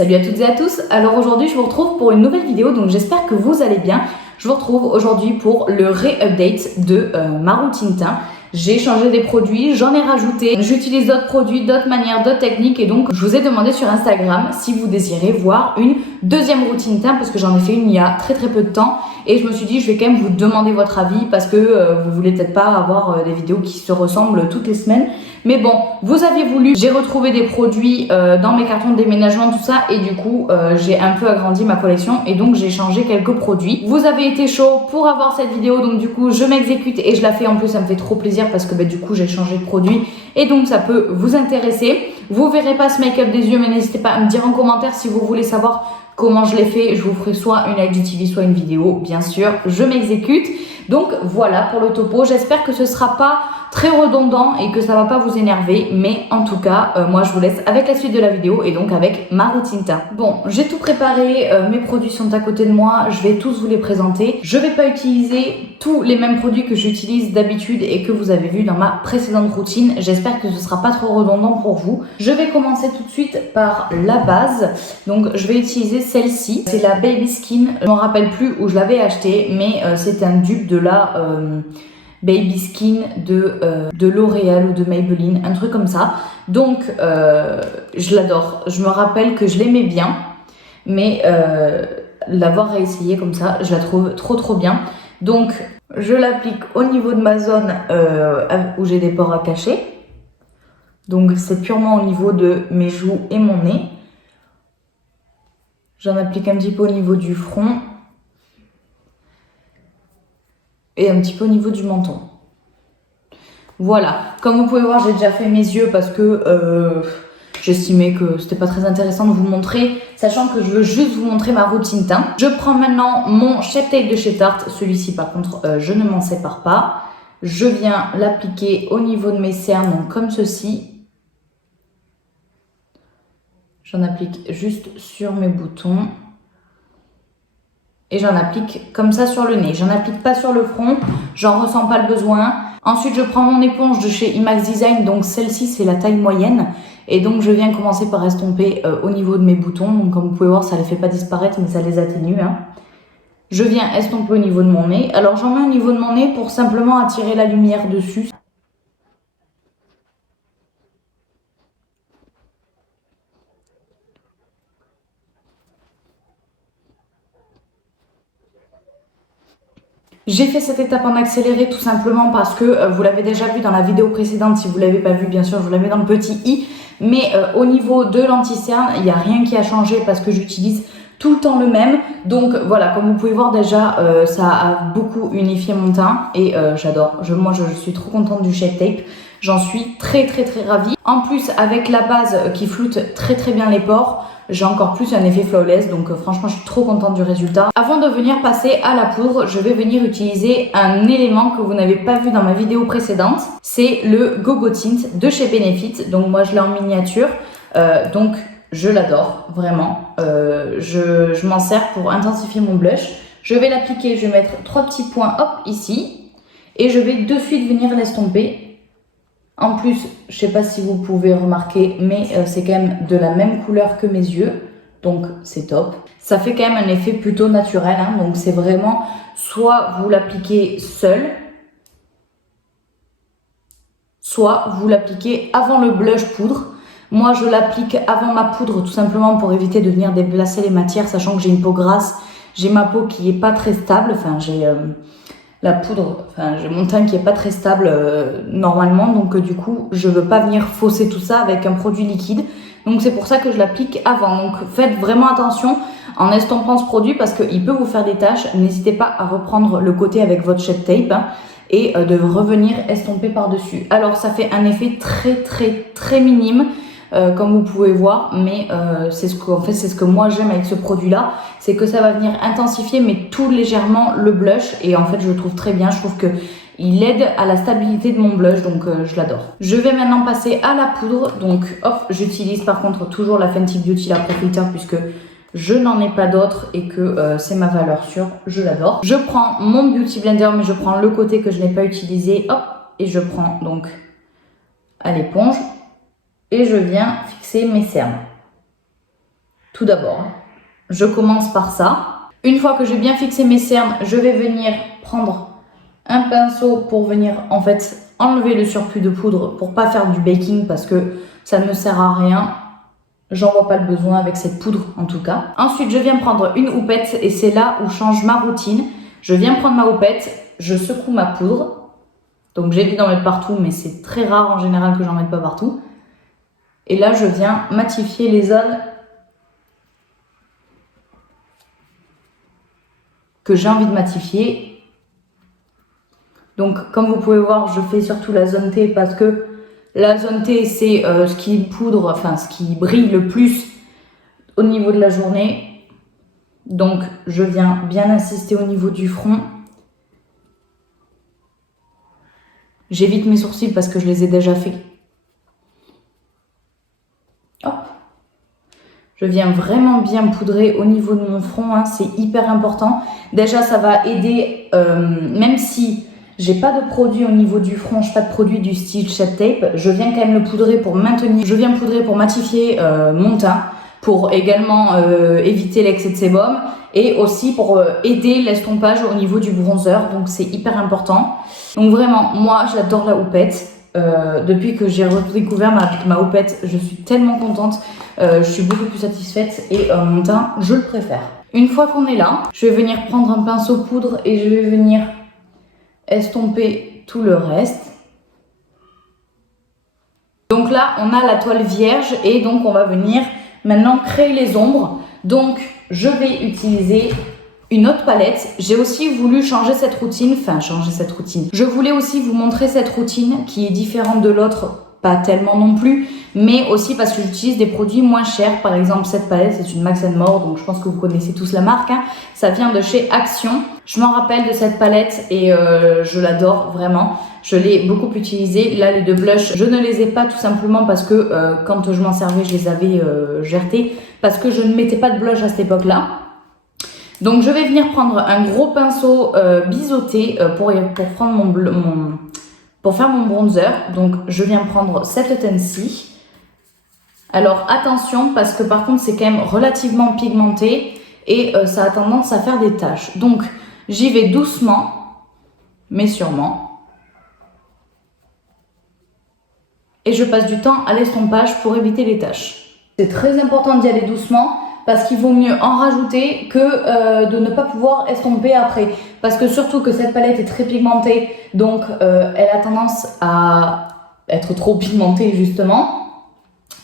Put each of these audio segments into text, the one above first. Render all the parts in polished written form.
Salut à toutes et à tous, alors aujourd'hui je vous retrouve pour une nouvelle vidéo, donc j'espère que vous allez bien. Je vous retrouve aujourd'hui pour le ré-update de ma routine teint. J'ai changé des produits, j'en ai rajouté, j'utilise d'autres produits, d'autres manières, d'autres techniques et donc je vous ai demandé sur Instagram si vous désirez voir une deuxième routine teint parce que j'en ai fait une il y a très peu de temps et je me suis dit je vais quand même vous demander votre avis parce que vous voulez peut-être pas avoir des vidéos qui se ressemblent toutes les semaines. Mais bon, vous aviez voulu, j'ai retrouvé des produits dans mes cartons de déménagement, tout ça, et du coup, j'ai un peu agrandi ma collection et donc j'ai changé quelques produits. Vous avez été chaud pour avoir cette vidéo, donc du coup, je m'exécute et je la fais. En plus, ça me fait trop plaisir parce que du coup, j'ai changé de produit et donc ça peut vous intéresser. Vous verrez pas ce make-up des yeux, mais n'hésitez pas à me dire en commentaire si vous voulez savoir comment je l'ai fait. Je vous ferai soit une IGTV, soit une vidéo, bien sûr, je m'exécute. Donc voilà pour le topo, j'espère que ce sera pas très redondant et que ça va pas vous énerver, mais en tout cas moi je vous laisse avec la suite de la vidéo et donc avec ma routine teint. Bon, j'ai tout préparé, mes produits sont à côté de moi, je vais tous vous les présenter. Je vais pas utiliser tous les mêmes produits que j'utilise d'habitude et que vous avez vu dans ma précédente routine, j'espère que ce sera pas trop redondant pour vous. Je vais commencer tout de suite par la base, donc je vais utiliser celle-ci, c'est la Baby Skin, je m'en rappelle plus où je l'avais acheté, mais c'est un dupe de la Baby Skin de L'Oréal ou de Maybelline, un truc comme ça. Donc je l'adore, je me rappelle que je l'aimais bien, mais l'avoir réessayé comme ça, je la trouve trop bien. Donc je l'applique au niveau de ma zone où j'ai des pores à cacher. Donc c'est purement au niveau de mes joues et mon nez. J'en applique un petit peu au niveau du front. Et un petit peu au niveau du menton. Voilà, comme vous pouvez voir, j'ai déjà fait mes yeux parce que j'estimais que c'était pas très intéressant de vous montrer, sachant que je veux juste vous montrer ma routine teint. Je prends maintenant mon Shape Tape de chez Tarte, celui-ci par contre je ne m'en sépare pas. Je viens l'appliquer au niveau de mes cernes, donc comme ceci. J'en applique juste sur mes boutons. Et j'en applique comme ça sur le nez. J'en applique pas sur le front, j'en ressens pas le besoin. Ensuite, je prends mon éponge de chez IMAX Design, donc celle-ci c'est la taille moyenne. Et donc je viens commencer par estomper au niveau de mes boutons. Donc comme vous pouvez voir, ça les fait pas disparaître, mais ça les atténue. Je viens estomper au niveau de mon nez. Alors j'en mets au niveau de mon nez pour simplement attirer la lumière dessus. J'ai fait cette étape en accéléré tout simplement parce que vous l'avez déjà vu dans la vidéo précédente. Si vous ne l'avez pas vu, bien sûr, je vous la mets dans le petit i. Mais au niveau de l'anti-cerne, il n'y a rien qui a changé parce que j'utilise tout le temps le même. Donc voilà, comme vous pouvez voir déjà, ça a beaucoup unifié mon teint et j'adore. Moi, je suis trop contente du Shape Tape. J'en suis très ravie. En plus, avec la base qui floute très bien les pores, j'ai encore plus un effet flawless, donc franchement je suis trop contente du résultat. Avant de venir passer à la poudre, je vais venir utiliser un élément que vous n'avez pas vu dans ma vidéo précédente. C'est le Gogo Tint de chez Benefit, donc moi je l'ai en miniature, donc je l'adore vraiment. Je m'en sers pour intensifier mon blush. Je vais l'appliquer, je vais mettre 3 petits points hop ici et je vais de suite venir l'estomper. En plus, je sais pas si vous pouvez remarquer, mais c'est quand même de la même couleur que mes yeux. Donc, c'est top. Ça fait quand même un effet plutôt naturel. Donc, c'est vraiment soit vous l'appliquez seul, soit vous l'appliquez avant le blush poudre. Moi, je l'applique avant ma poudre tout simplement pour éviter de venir déplacer les matières, sachant que j'ai une peau grasse. J'ai ma peau qui est pas très stable. Enfin, j'ai... la poudre, j'ai mon teint qui est pas très stable normalement, donc du coup je veux pas venir fausser tout ça avec un produit liquide, donc c'est pour ça que je l'applique avant. Donc faites vraiment attention en estompant ce produit parce qu'il peut vous faire des taches. N'hésitez pas à reprendre le côté avec votre Shape Tape et de revenir estomper par dessus. Alors ça fait un effet très minime, comme vous pouvez voir, mais c'est ce que moi j'aime avec ce produit là, c'est que ça va venir intensifier mais tout légèrement le blush et en fait je le trouve très bien. Je trouve que il aide à la stabilité de mon blush, donc je l'adore. Je vais maintenant passer à la poudre, donc hop, j'utilise par contre toujours la Fenty Beauty la Profiter puisque je n'en ai pas d'autre et que c'est ma valeur sûre, je l'adore. Je prends mon Beauty Blender, mais je prends le côté que je n'ai pas utilisé, hop, et je prends donc à l'éponge et je viens fixer mes cernes. Tout d'abord, je commence par ça. Une fois que j'ai bien fixé mes cernes, je vais venir prendre un pinceau pour venir en fait enlever le surplus de poudre pour pas faire du baking parce que ça ne sert à rien. J'en vois pas le besoin avec cette poudre en tout cas. Ensuite, je viens prendre une houppette et c'est là où change ma routine. Je viens prendre ma houppette, je secoue ma poudre. Donc j'évite d'en mettre partout, mais c'est très rare en général que j'en mette pas partout. Et là, je viens matifier les zones que j'ai envie de matifier. Donc comme vous pouvez voir, je fais surtout la zone T parce que la zone T c'est ce qui poudre, enfin ce qui brille le plus au niveau de la journée. Donc je viens bien insister au niveau du front. J'évite mes sourcils parce que je les ai déjà fait. Hop. Je viens vraiment bien poudrer au niveau de mon front, hein, c'est hyper important. Déjà ça va aider, même si j'ai pas de produit au niveau du front, j'ai pas de produit du style Shape Tape, je viens quand même le poudrer pour maintenir, je viens poudrer pour matifier mon teint, pour également éviter l'excès de sébum et aussi pour aider l'estompage au niveau du bronzer, donc c'est hyper important. Donc vraiment, moi j'adore la houppette. Depuis que j'ai redécouvert ma houppette, je suis tellement contente, je suis beaucoup plus satisfaite et mon teint, je le préfère. Une fois qu'on est là, je vais venir prendre un pinceau poudre et je vais venir estomper tout le reste. Donc là, on a la toile vierge et donc on va venir maintenant créer les ombres. Donc, je vais utiliser une autre palette. J'ai aussi voulu changer cette routine, Je voulais aussi vous montrer cette routine qui est différente de l'autre, pas tellement non plus, mais aussi parce que j'utilise des produits moins chers. Par exemple, cette palette, c'est une Max & More, donc je pense que vous connaissez tous la marque, hein. Ça vient de chez Action. Je m'en rappelle de cette palette et je l'adore vraiment. Je l'ai beaucoup utilisée. Là, les deux blushs, je ne les ai pas tout simplement parce que quand je m'en servais, je les avais jetés parce que je ne mettais pas de blush à cette époque-là. Donc je vais venir prendre un gros pinceau biseauté pour prendre pour faire mon bronzer. Donc je viens prendre cette teinte-ci. Alors attention parce que par contre c'est quand même relativement pigmenté et ça a tendance à faire des taches. Donc j'y vais doucement mais sûrement. Et je passe du temps à l'estompage pour éviter les taches. C'est très important d'y aller doucement parce qu'il vaut mieux en rajouter que de ne pas pouvoir estomper après. Parce que surtout que cette palette est très pigmentée, donc elle a tendance à être trop pigmentée justement.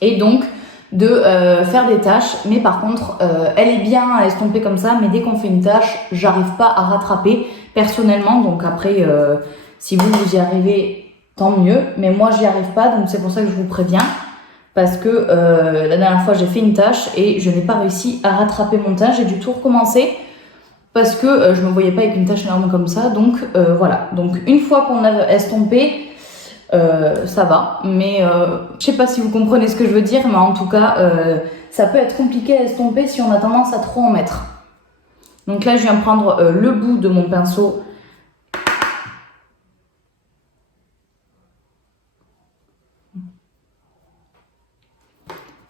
Et donc de faire des taches. Mais par contre, elle est bien à estomper comme ça, mais dès qu'on fait une tache, j'arrive pas à rattraper personnellement. Donc après, si vous y arrivez, tant mieux. Mais moi, j'y arrive pas, donc c'est pour ça que je vous préviens. Parce que la dernière fois j'ai fait une tache et je n'ai pas réussi à rattraper mon teint, j'ai dû tout recommencer parce que je me voyais pas avec une tache énorme comme ça, donc voilà. Donc une fois qu'on a estompé, ça va, mais je sais pas si vous comprenez ce que je veux dire, mais en tout cas ça peut être compliqué à estomper si on a tendance à trop en mettre. Donc là je viens prendre le bout de mon pinceau.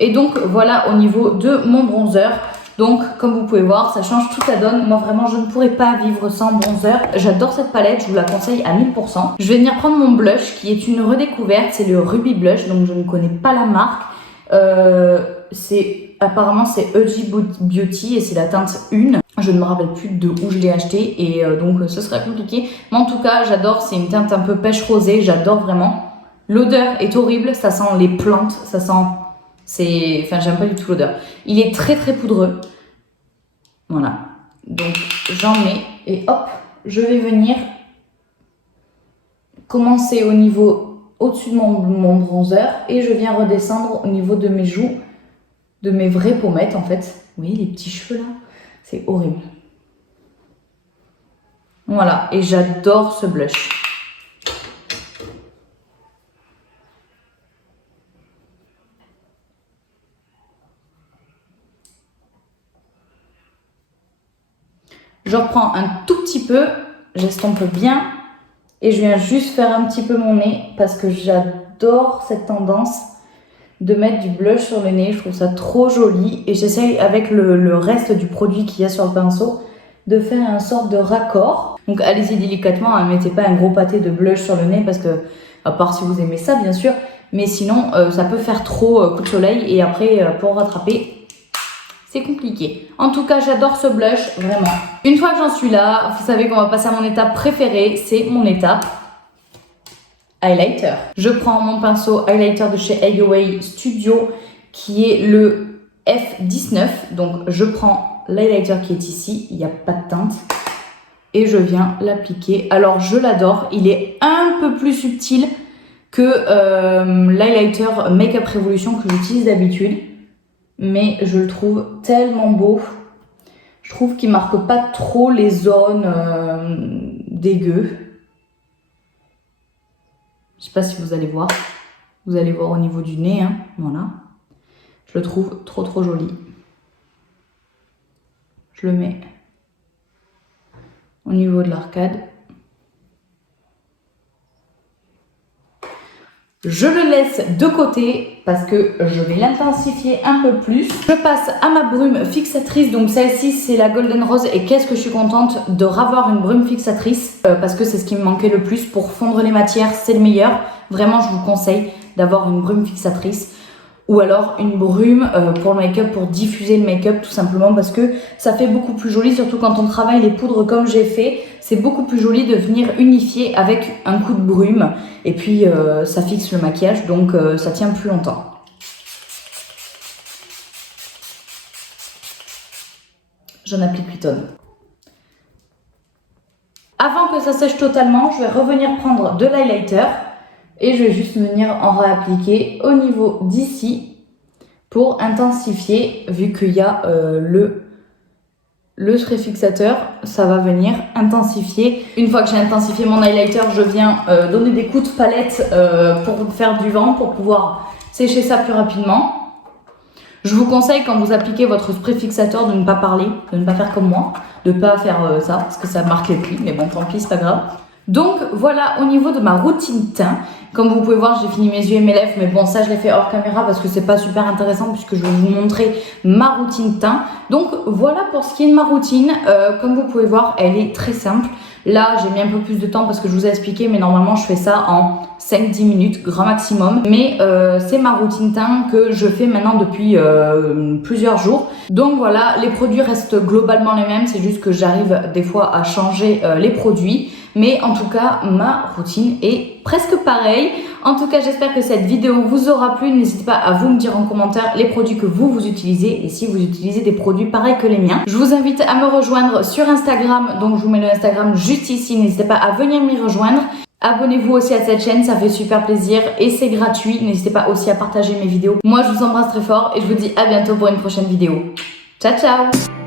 Et donc voilà au niveau de mon bronzer. Donc comme vous pouvez voir, ça change toute la donne. Moi vraiment je ne pourrais pas vivre sans bronzer. J'adore cette palette, je vous la conseille à 1000%. Je vais venir prendre mon blush qui est une redécouverte, c'est le Ruby Blush, donc je ne connais pas la marque. Apparemment c'est EG Beauty et c'est la teinte 1. Je ne me rappelle plus de où je l'ai acheté et donc ce serait compliqué. Mais en tout cas j'adore, c'est une teinte un peu pêche rosée, j'adore vraiment. L'odeur est horrible, ça sent les plantes, ça sent... Enfin, j'aime pas du tout l'odeur. Il est très très poudreux. Voilà. Donc, j'en mets et hop, je vais venir commencer au niveau au-dessus de mon bronzer et je viens redescendre au niveau de mes joues, de mes vraies pommettes en fait. Vous voyez les petits cheveux là? C'est horrible. Voilà. Et j'adore ce blush. Je reprends un tout petit peu, j'estompe bien et je viens juste faire un petit peu mon nez parce que j'adore cette tendance de mettre du blush sur le nez. Je trouve ça trop joli et j'essaye avec le reste du produit qu'il y a sur le pinceau de faire une sorte de raccord. Donc allez-y délicatement, hein, mettez pas un gros pâté de blush sur le nez parce que, à part si vous aimez ça bien sûr, mais sinon ça peut faire trop coup de soleil et après pour rattraper c'est compliqué. En tout cas j'adore ce blush, vraiment. Une fois que j'en suis là, vous savez qu'on va passer à mon étape préférée, c'est mon étape highlighter. Je prends mon pinceau highlighter de chez Hagueway Studio qui est le F19, donc je prends l'highlighter qui est ici, il n'y a pas de teinte. Et je viens l'appliquer. Alors je l'adore, il est un peu plus subtil que l'highlighter Makeup Revolution que j'utilise d'habitude. Mais je le trouve tellement beau. Je trouve qu'il marque pas trop les zones dégueu. Je sais pas si vous allez voir. Vous allez voir au niveau du nez, hein. Voilà. Je le trouve trop joli. Je le mets au niveau de l'arcade. Je le laisse de côté parce que je vais l'intensifier un peu plus. Je passe à ma brume fixatrice. Donc celle-ci, c'est la Golden Rose. Et qu'est-ce que je suis contente de ravoir une brume fixatrice parce que c'est ce qui me manquait le plus. Pour fondre les matières, c'est le meilleur. Vraiment, je vous conseille d'avoir une brume fixatrice. Ou alors une brume pour le make-up, pour diffuser le make-up tout simplement parce que ça fait beaucoup plus joli, surtout quand on travaille les poudres comme j'ai fait. C'est beaucoup plus joli de venir unifier avec un coup de brume et puis ça fixe le maquillage donc ça tient plus longtemps. J'en applique 8 tonnes. Avant que ça sèche totalement, je vais revenir prendre de l'highlighter. Et je vais juste venir en réappliquer au niveau d'ici pour intensifier, vu qu'il y a le spray fixateur, ça va venir intensifier. Une fois que j'ai intensifié mon highlighter, je viens donner des coups de palette pour faire du vent, pour pouvoir sécher ça plus rapidement. Je vous conseille quand vous appliquez votre spray fixateur de ne pas parler, de ne pas faire comme moi, de ne pas faire ça parce que ça marque les plis, mais bon tant pis, c'est pas grave. Donc voilà au niveau de ma routine teint. Comme vous pouvez voir, j'ai fini mes yeux et mes lèvres, mais bon ça je l'ai fait hors caméra parce que c'est pas super intéressant puisque je vais vous montrer ma routine teint. Donc voilà pour ce qui est de ma routine. Comme vous pouvez voir, elle est très simple. Là j'ai mis un peu plus de temps parce que je vous ai expliqué, mais normalement je fais ça en 5-10 minutes, grand maximum. Mais c'est ma routine teint que je fais maintenant depuis plusieurs jours. Donc voilà, les produits restent globalement les mêmes, c'est juste que j'arrive des fois à changer les produits. Mais en tout cas, ma routine est presque pareille. En tout cas, j'espère que cette vidéo vous aura plu. N'hésitez pas à vous me dire en commentaire les produits que vous utilisez et si vous utilisez des produits pareils que les miens. Je vous invite à me rejoindre sur Instagram. Donc, je vous mets le Instagram juste ici. N'hésitez pas à venir m'y rejoindre. Abonnez-vous aussi à cette chaîne, ça fait super plaisir et c'est gratuit. N'hésitez pas aussi à partager mes vidéos. Moi, je vous embrasse très fort et je vous dis à bientôt pour une prochaine vidéo. Ciao, ciao!